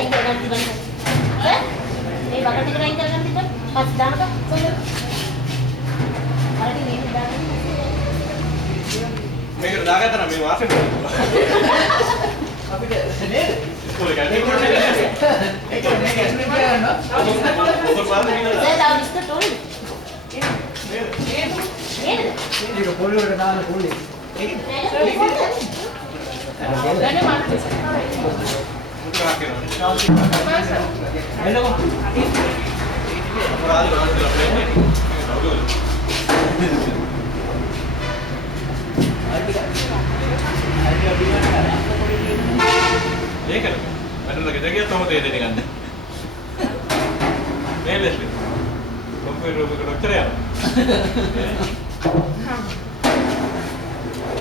අයින් කරගන්න තිබුණා. මේ බකට් එක අයින් කරගන්න තිබුණා. පස් දානක කොහෙද? අරගෙන මේක දාගන්න. මේකට දාගත්තා නම් මේ වාසෙ අපිට නේද? ඉස්කෝලේ ගන්නේ ඒක මේක ඇස්නේ කියන්න. ඔක පාන්නේ නේද? දැන් බිස්කට් ඕනේ. නේද? නේද? ඒක පොල් වලට දාන පොල්ලේ. ඒක ගන්නේ මාත්. මුත්‍රා කරනවා. එන්නකො. අපරාධ වලට ප්ලේට් එක. ඒකද? මටලගේ දෙකිය තමයි දෙන්නේ ගන්න. මේ ලෙස්ලි. කොම්පියුටර් එක ඩොක්ටර් යනවා.